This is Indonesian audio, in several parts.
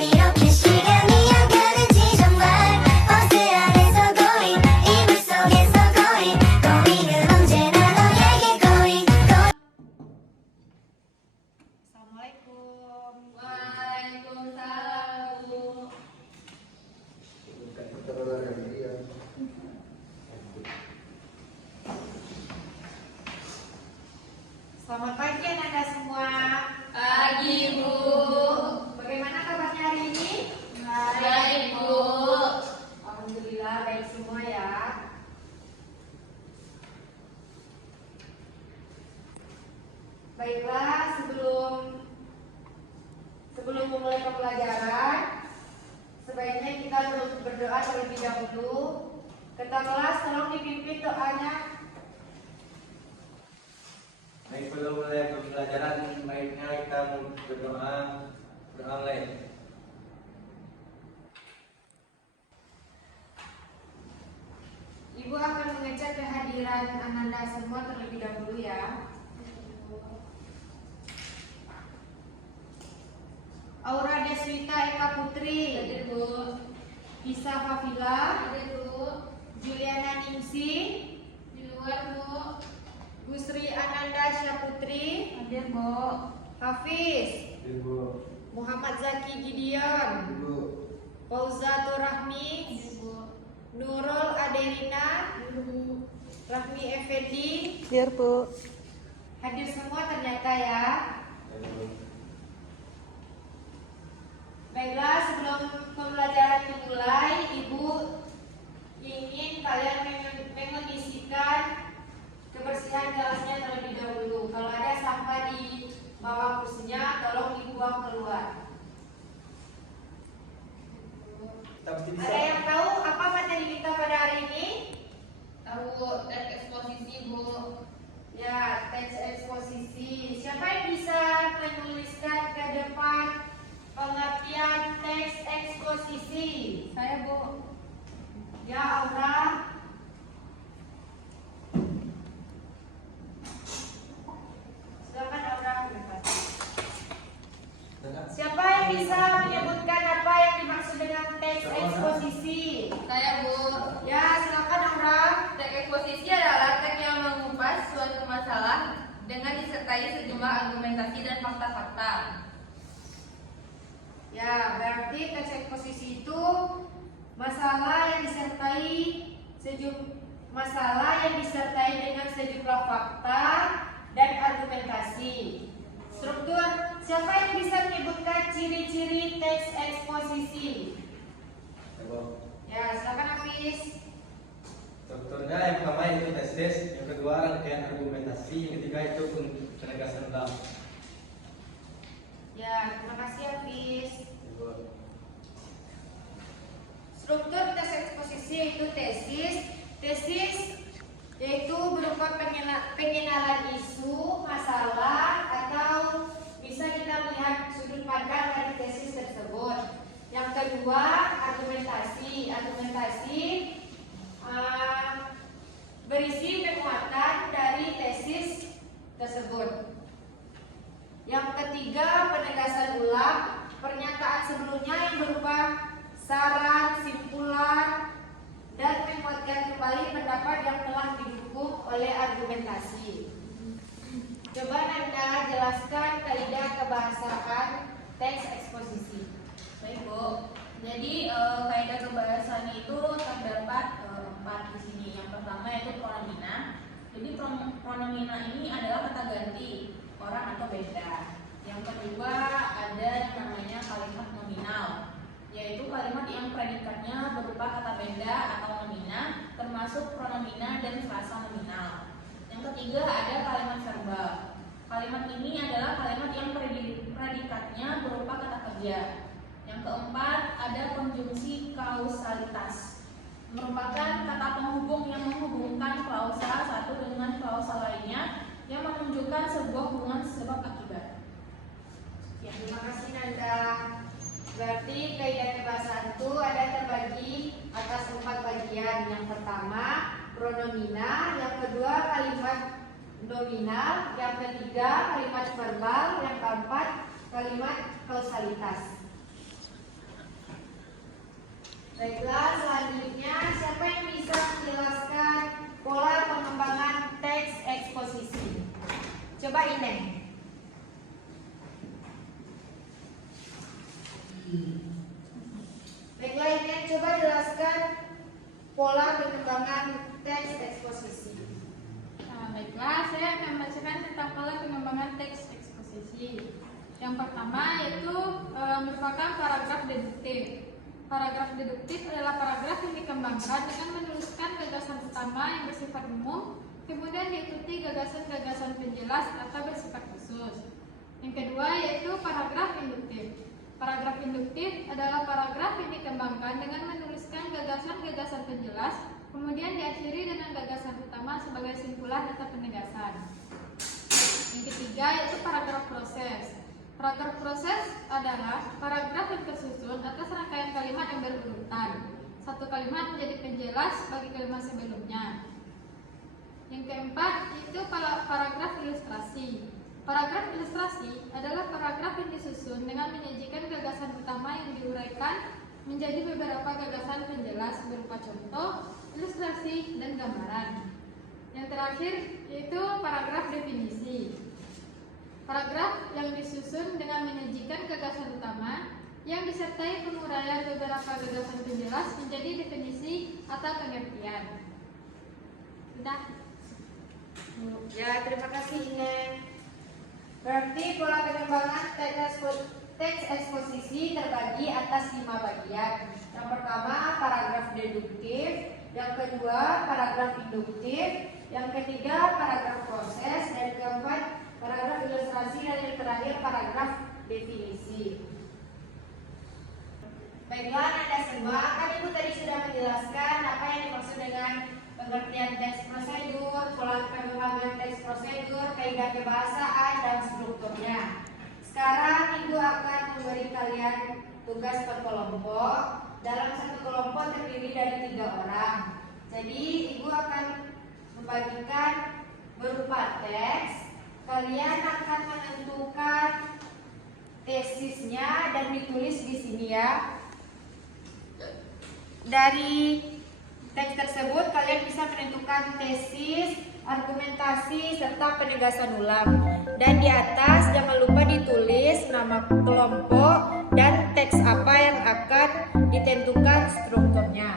이렇게 시간이 안 가는지 정말 버스 안에서 고인 이불 속에서 고인 고인은 언제나 너에게 고인 Assalamualaikum. Waalaikumsalam, Bu. Selamat pagi anak-anak semua. Pagi, Bu. Bagaimana kabarnya hari ini? Baik, Bu. Alhamdulillah baik semua ya. Baiklah, sebelum memulai pembelajaran, sebaiknya kita berdoa terlebih dahulu. Ketua kelas tolong dipimpin doanya. Baik, sebelum mulai pembelajaran, baiknya kita berdoa online. Ibu akan mengecek kehadiran Ananda semua terlebih dahulu ya. Aura Deswita Eka Putri, Hadir, Bu. Bisa Fafila, Hadir, Bu. Juliana Ningsi, Di luar, Bu. Gusri Ananda Syaputri, Hadir, Bu. Hafiz, Ibu, Muhammad Zaki Gideon, Ibu, Fauzatur Rahmi, Hadir, Bu. Nurul Adelina, Hadir, Bu. Rahmi Effendi. Hadir, Bu. Hadir semua ternyata ya. Baiklah, sebelum pembelajaran dimulai, Ibu ingin kalian mengondisikan kebersihan kelasnya terlebih dahulu. Kalau ada sampah di bawah kursinya, tolong dibuang keluar. Ada yang tahu apa materi kita pada hari ini? Tahu teks eksposisi, Bu. Ya, teks eksposisi. Siapa yang bisa menuliskan ke depan pengertian teks eksposisi? Saya, Bu. Ya, Aura. Silakan Aura. Siapa yang bisa menyebutkan apa yang dimaksud dengan teks eksposisi? Saya, Bu. Ya, silakan Aura. Teks eksposisi adalah teks yang mengupas suatu masalah dengan disertai sejumlah argumentasi dan fakta-fakta. Ya, berarti teks eksposisi itu masalah yang disertai dengan sejumlah fakta dan argumentasi. Struktur, siapa yang bisa menyebutkan ciri-ciri teks eksposisi? Ibu. Ya, silakan Hafiz. Strukturnya yang pertama itu tesis, yang kedua rangkaian argumentasi, yang ketiga itu penegasan undang. Ya, terima kasih Hafiz. Ibu. Struktur teks eksposisi yaitu tesis. Tesis yaitu berupa pengenalan isu, masalah, atau bisa kita melihat sudut pandang dari tesis tersebut. Yang kedua, argumentasi. Argumentasi berisi penguatan dari tesis tersebut. Yang ketiga, penegasan ulang. Pernyataan sebelumnya yang berupa saran, simpulan, dan menguatkan kembali pendapat yang telah didukung oleh argumentasi. Coba Nanda jelaskan kaidah kebahasaan teks eksposisi. Baik, Bu. Jadi kaidah kebahasan itu terdapat 4 di sini. Yang pertama yaitu pronomina. Jadi pronomina ini adalah kata ganti orang atau benda. Yang kedua ada yang namanya kalimat nominal, yaitu kalimat yang predikatnya berupa kata benda atau nomina, termasuk pronomina dan frasa nominal. Yang ketiga ada kalimat verbal. Kalimat ini adalah kalimat yang predikatnya berupa kata kerja. Yang keempat ada konjungsi kausalitas, merupakan kata penghubung yang menghubungkan klausa satu dengan klausa lainnya yang menunjukkan sebuah hubungan sebab akibat. Ya, terima kasih Nanda. Berarti kaidah kebahasaan itu ada terbagi atas 4 bagian. Yang pertama pronomina, yang kedua kalimat nominal, yang ketiga kalimat verbal, yang keempat kalimat kausalitas. Baiklah, selanjutnya siapa yang bisa menjelaskan pola pengembangan teks eksposisi? Coba Ineng. Baiklah Ineng, coba jelaskan pola pengembangan teks eksposisi. Baiklah, saya akan membacakan tentang pola pengembangan teks eksposisi. Yang pertama yaitu merupakan paragraf deduktif. Paragraf deduktif adalah paragraf yang dikembangkan dengan menuliskan gagasan utama yang bersifat umum, kemudian diikuti gagasan-gagasan penjelas atau bersifat khusus. Yang kedua yaitu paragraf induktif. Paragraf induktif adalah paragraf yang dikembangkan dengan menuliskan gagasan-gagasan penjelas, kemudian diakhiri dengan gagasan utama sebagai simpulan atau penegasan. Yang ketiga yaitu paragraf proses. Paragraf proses adalah paragraf yang tersusun atas rangkaian kalimat yang berurutan. Satu kalimat menjadi penjelas bagi kalimat sebelumnya. Yang keempat itu paragraf ilustrasi. Paragraf ilustrasi adalah paragraf yang disusun dengan menyajikan gagasan utama yang diuraikan menjadi beberapa gagasan penjelas berupa contoh, ilustrasi, dan gambaran. Yang terakhir yaitu paragraf definisi. Paragraf yang disusun dengan menyajikan gagasan utama yang disertai penguraian beberapa gagasan penjelas menjadi definisi atau pengertian. Sudah. Ya, terima kasih Ineng. Berarti pola pengembangan teks eksposisi terbagi atas 5 bagian. Yang pertama paragraf deduktif, yang kedua paragraf induktif, yang ketiga paragraf proses, dan keempat paragraf ilustrasi, dan yang terakhir paragraf definisi. Baiklah, Anda semua, kan Ibu tadi sudah menjelaskan apa yang dimaksud dengan pengertian teks prosedur, pola pengembangan teks prosedur, kaidah kebahasaan, dan strukturnya. Sekarang Ibu akan memberi kalian tugas per kelompok. Dalam satu kelompok terdiri dari 3 orang. Jadi Ibu akan membagikan berupa teks. Kalian akan menentukan tesisnya dan ditulis di sini ya. Dari teks tersebut kalian bisa menentukan tesis, argumentasi, serta penegasan ulang. Dan di atas jangan lupa ditulis nama kelompok dan teks apa yang akan ditentukan strukturnya.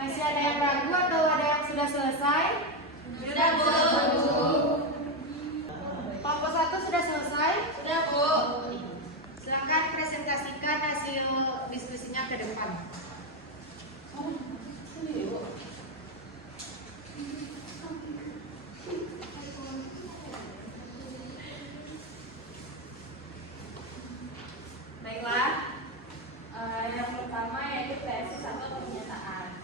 Masih ada yang ragu atau ada yang sudah selesai? Sudah, Bu. Kelompok 1 sudah selesai? Sudah, Bu. Silakan presentasikan hasil diskusinya ke depan. Baiklah, yang pertama yaitu tesis atau pernyataan.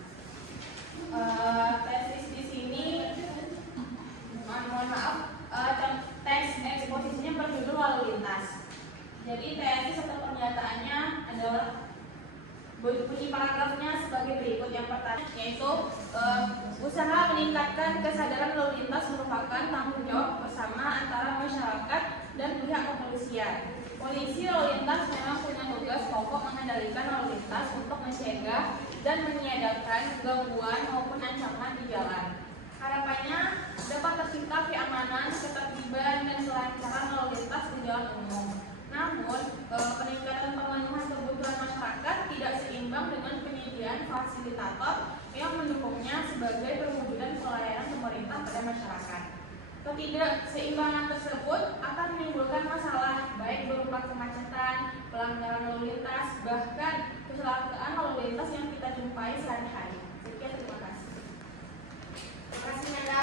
Tesis di sini, mohon maaf, teks eksposisinya berjudul lalu lintas. Jadi tesis atau pernyataannya adalah bunyi paragrafnya sebagai berikut. Yang pertama yaitu usaha meningkatkan kesadaran lalu lintas merupakan tanggung jawab bersama antara masyarakat dan pihak kepolisian. Polisi lalu lintas memang punya tugas pokok mengendalikan lalu lintas untuk mencegah dan meniadakan gangguan maupun ancaman di jalan. Harapannya dapat tercipta keamanan, ketertiban, dan kelancaran lalu lintas di jalan umum. Namun, peningkatan pemenuhan kebutuhan masyarakat tidak seimbang dengan penyediaan fasilitator yang mendukungnya sebagai perwujudan pelayanan pemerintah pada masyarakat. Ketidakseimbangan tersebut akan menimbulkan masalah baik berupa kemacetan, pelanggaran lalu lintas, bahkan kecelakaan lalu lintas yang kita jumpai sehari-hari. Sekian, terima kasih. Terima kasih, Nanda.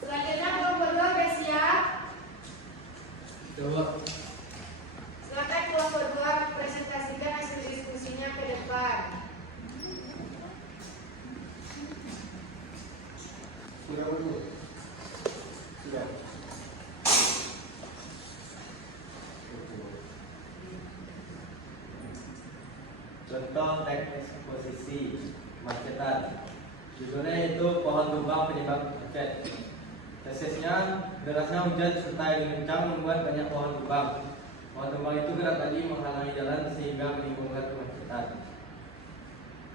Selanjutnya kelompok 2 sudah siap? Coba. Silakan kelompok 2 presentasikan hasil diskusinya ke depan. Sudah dulu. Sudah. Contoh teks eksposisi kemacetan. Judulnya itu pohon tumbang penyebab macet. Tesisnya derasnya hujan serta angin kencang membuat banyak pohon tumbang. Pohon tumbang itu kerap kali menghalangi jalan sehingga menimbulkan kemacetan.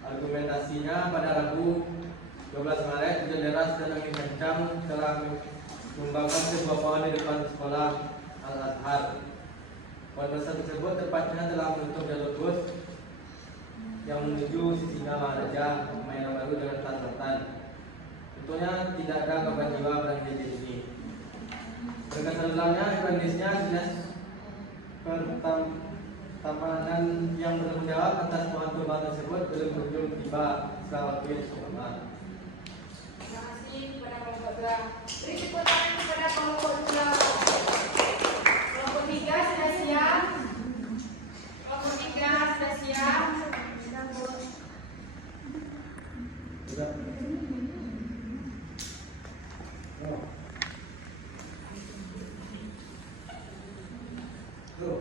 Argumentasinya pada Rabu 12 Maret hujan deras dan angin kencang telah menumbangkan sebuah pohon di depan sekolah Al-Azhar. Pohon besar tersebut tepatnya telah menutup jalur bus yang menuju Sisingamaraja, Kemayoran Baru dengan Selatan. Tentunya tidak ada korban jiwa berada di sini. Berdasarkan ulangnya, kondisinya dinas pertamanan yang bertanggung jawab atas pohon tumbang tersebut belum kunjung tiba setelah waktu yang cukup lama. Terima kasih kepada kelompok 2. Beri tepuk tangan kepada kelompok 2. Kelompok 3 sudah siap? Kelompok 3 sudah siap? Sudah. Oh.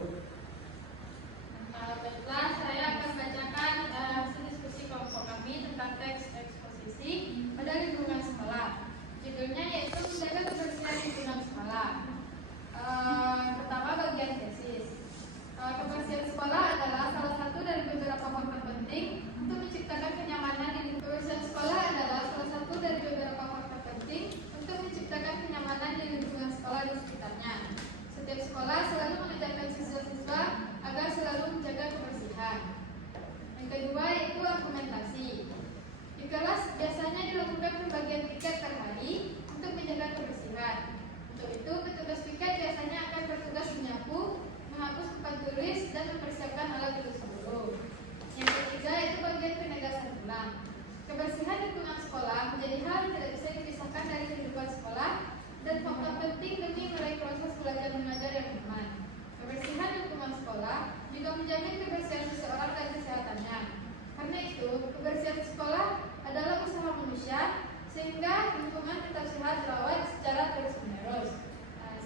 Baiklah, saya akan bacakan hasil diskusi kelompok kami tentang teks eksposisi pada lingkungan sekolah. Judulnya yaitu menjaga kebersihan lingkungan sekolah. Pertama, bagian tesis. Kebersihan sekolah adalah salah satu dari beberapa faktor penting untuk menciptakan kenyamanan di lingkungan. Kebersihan sekolah adalah salah satu dari beberapa faktor penting untuk menciptakan kenyamanan di lingkungan sekolah di sekitarnya. Setiap sekolah selalu mengajarkan siswa-siswa agar selalu menjaga kebersihan. Yang kedua yaitu argumentasi. Di kelas biasanya dilakukan pembagian piket per hari untuk menjaga kebersihan. Untuk itu, petugas piket biasanya akan bertugas menyapu, menghapus papan tulis, dan mempersiapkan alat tulis guru. Yang ketiga yaitu bagian penegasan ulang. Kebersihan lingkungan sekolah menjadi hal yang tidak bisa dipisahkan dari kehidupan sekolah dan faktor penting demi meraih proses belajar mengajar yang aman. Kebersihan lingkungan sekolah juga menjamin kebersihan seseorang dan kesehatannya. Karena itu, kebersihan sekolah adalah usaha manusia sehingga lingkungan tetap sehat dirawat secara terus-menerus.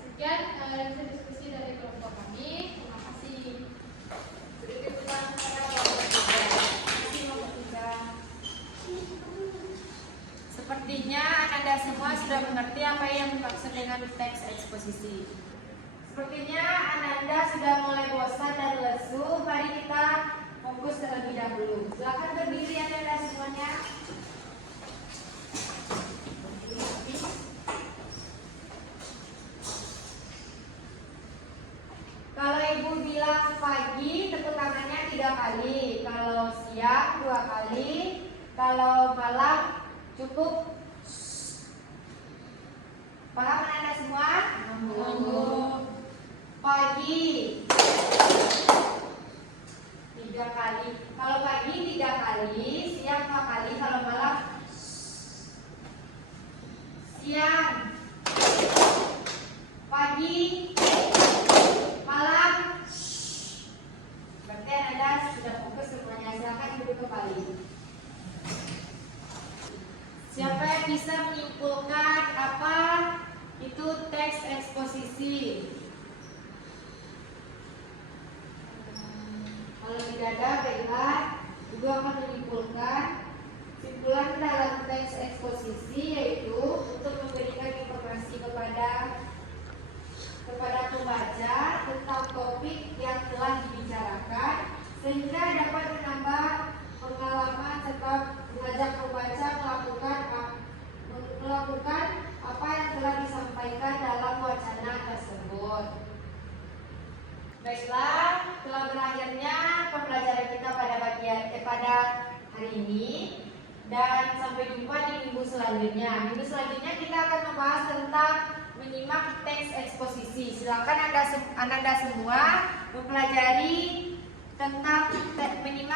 Sekian hasil diskusi dari kelompok kami. Terima kasih. Beri tepuk tangan kepada kelompok 3. Terima kasih kelompok 3. Sepertinya Anda semua sudah mengerti apa yang dimaksud dengan teks eksposisi. Sepertinya Ananda sudah mulai bosan dan lesu. Mari kita fokus terlebih dahulu. Silakan berdiri Ananda semuanya. Kalau ibu bilang pagi, tepuk tangannya 3 kali. Kalau siang 2 kali, kalau malam cukup. Paham Anda semua? Pagi 3 kali. Kalau pagi 3 kali, siang 2 kali, kalau malam siang, pagi, malam. Berarti Anda sudah fokus semuanya. Silakan duduk kembali. Siapa yang bisa menyimpulkan apa itu teks eksposisi? Kalau tidak ada, baiklah, Ibu akan menyimpulkan. Simpulan dalam teks eksposisi yaitu untuk memberikan informasi kepada pembaca tentang topik yang telah dibicarakan, sehingga dapat menambah pengalaman serta mengajak pembaca melakukan apa yang telah disampaikan dalam wacana tersebut. Baiklah, telah berakhirnya pembelajaran kita pada hari ini, dan sampai jumpa di minggu selanjutnya. Minggu selanjutnya kita akan membahas tentang menyimak teks eksposisi. Silakan Anda semua mempelajari tentang menyimak